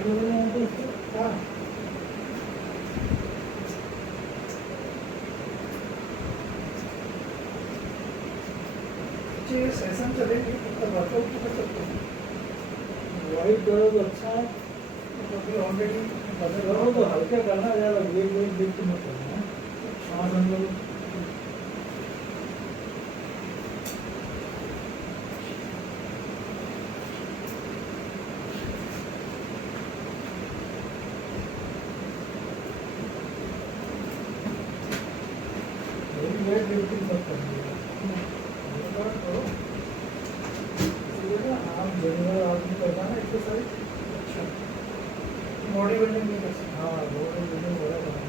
हाँ ये सेशन चलेगी मतलब वर्कआउट तो कर सकते हैं। वाइट करो तो अच्छा है। तो फिर ऑलरेडी करो तो हल्के करना, ज़्यादा वेट वेट देख के मत करना है। सांस हम लोग वेट लिफ्टिंग मत करना। आप जनरल आदमी करना है एक्सरसाइज। अच्छा बॉडी बिल्डिंग नहीं कर सकते। हाँ बॉडी बिल्डिंग बड़ा करना है।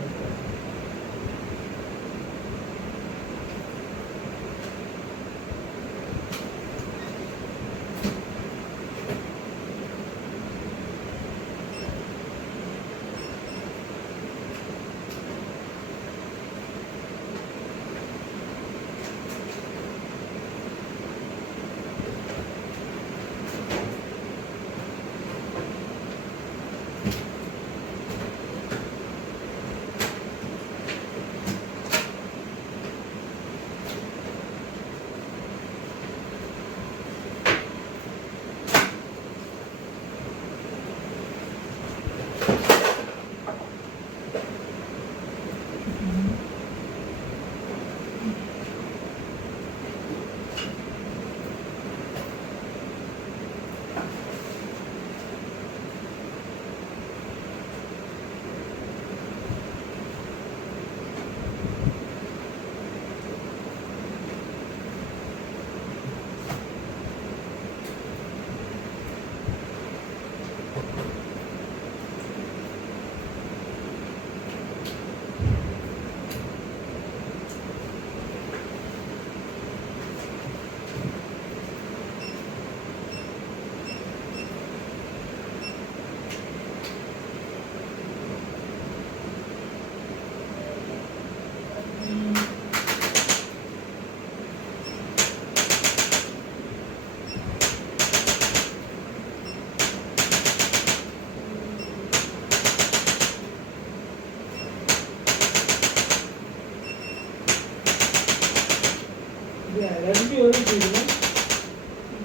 एलर्जी हो रही चीज में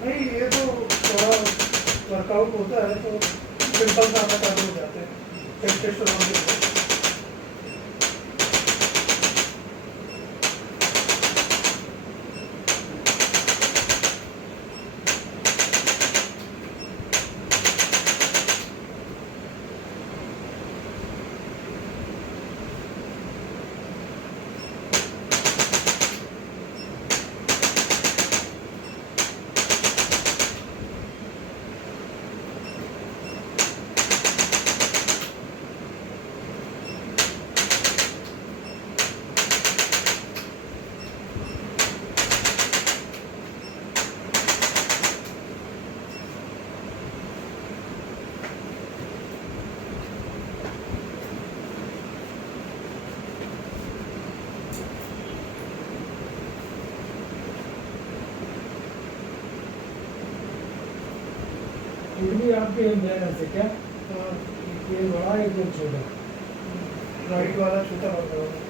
नहीं ये तो थोड़ा वर्कआउट होता है तो पिंपल्स आना चालू हो जाते हैं टेस्टोस्टेरोन की वजह से। किडनी आपके बैलेंस से क्या ये बड़ा है तो छोटा। राइट वाला छोटा पड़ रहा है।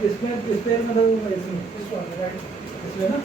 किस पैर में दर्द होगा इसमें? इस वाले राइट। इसमें ना?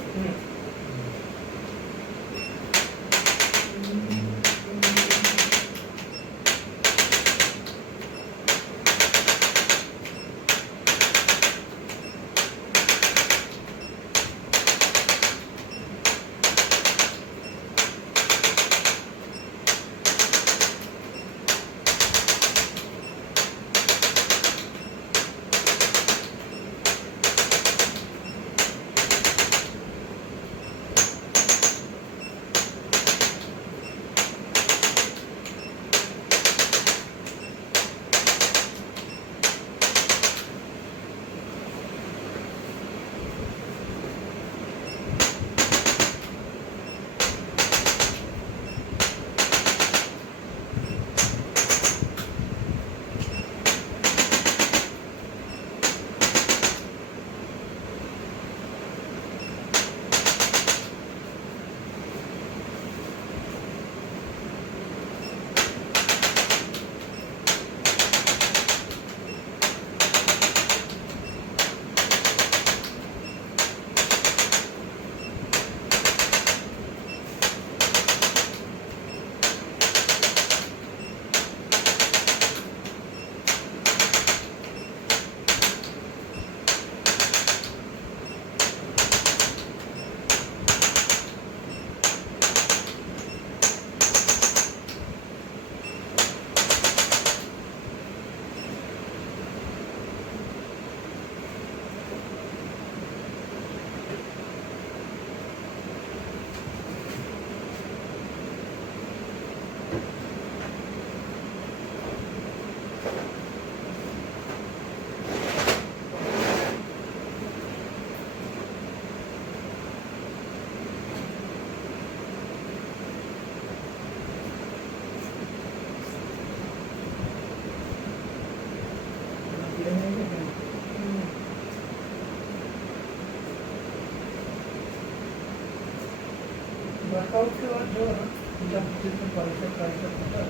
वर्कआउट के बाद जो है ना जब जिसमें बाइसेप ट्राइसेप होता है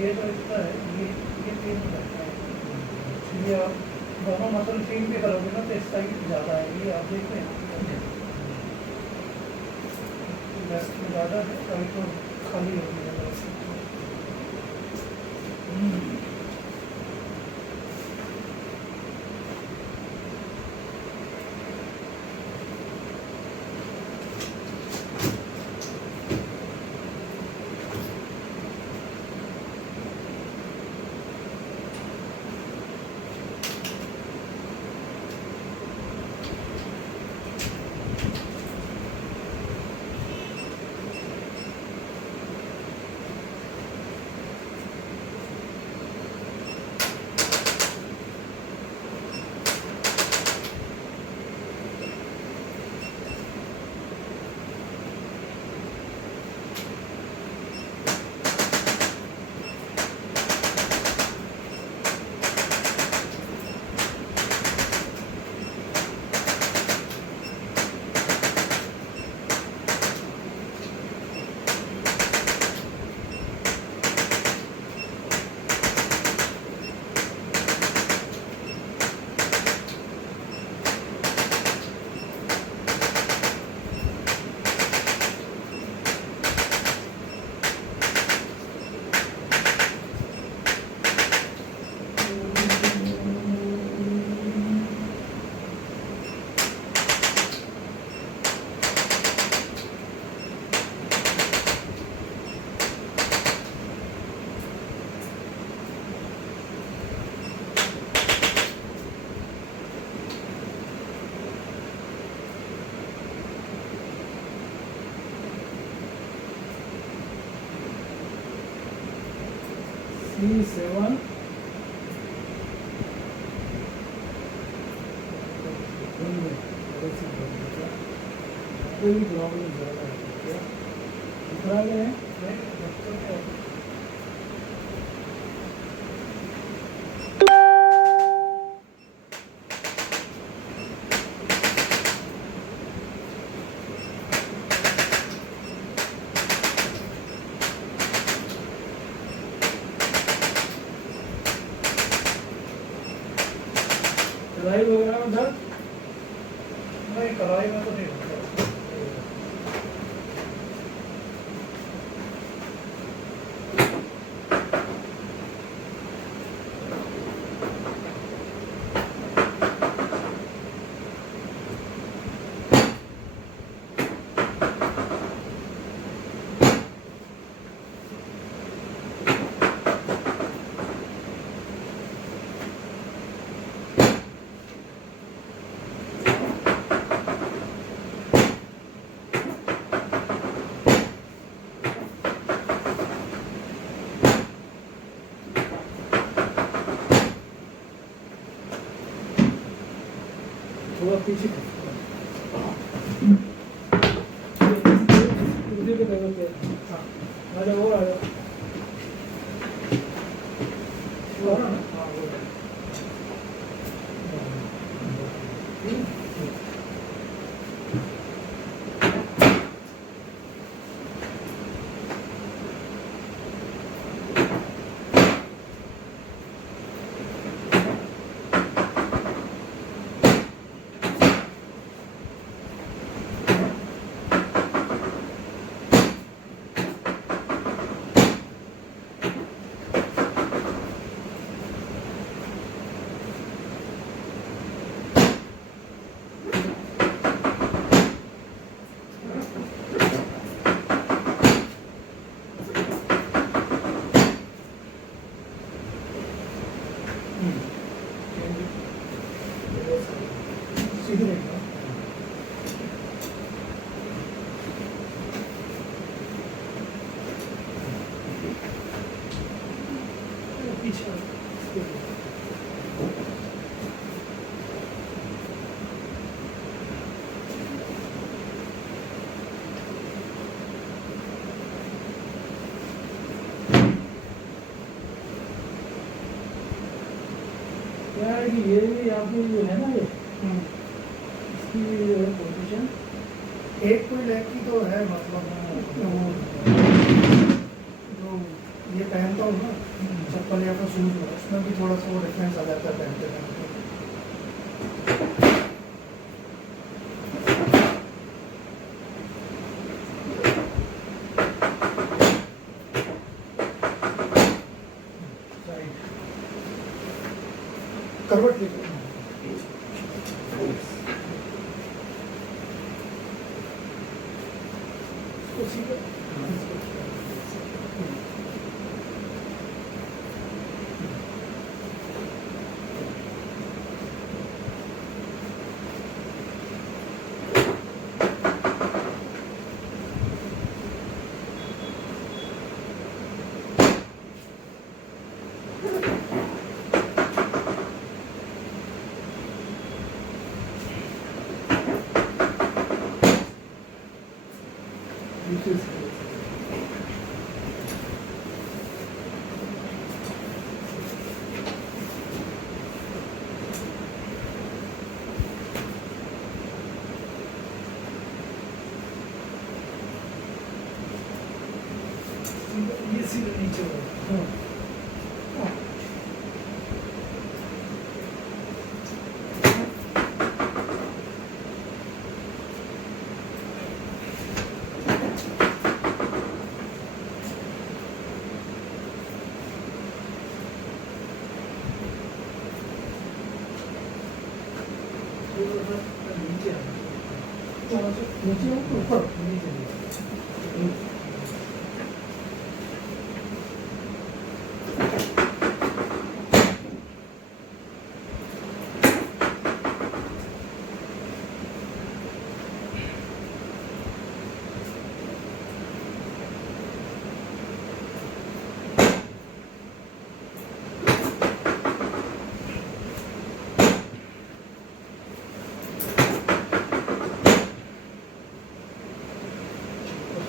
ये जो इसका है ये पेन रहता है। ये आप दोनों मसल फील भी करोगे ना तो इस साइड ज़्यादा है। ये आप देख रहे हैं लेफ्ट में ज़्यादा है राइट तो खाली होगी है। C7 कोई भी प्रॉब्लम ज़्यादा है क्या दूसरा है दवाई वगैरह थोड़ा पीछे उसी पे देखो पे हाँ आ जाओ वो आ जाओ वो हाँ वो सीधे देखना पीछे क्या है कि ये भी आपकी जो है ना ये इसकी पोजीशन एक कोई लड़की तो है मतलब जो ये पहनता हूँ ना चप्पल या फिर शूज में उसमें भी थोड़ा सा वो डिफरेंस आ जाता है पहनते पहनते करवट देखो उसी का ये सीधे नीचे हो नीचे नीचे ऊपर नीचे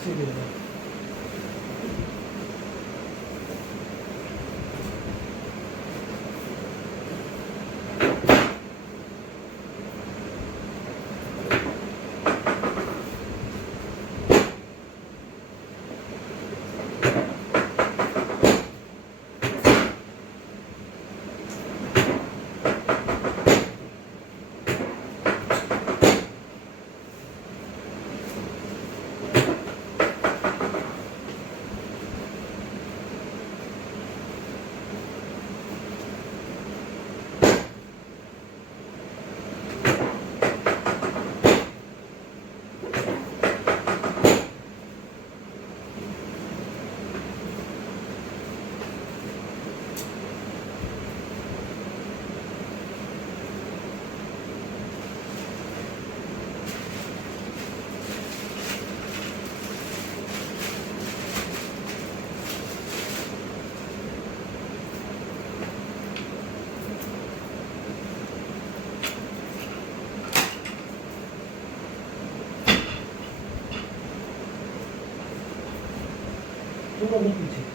सीधे थोड़ा बहुत पीछे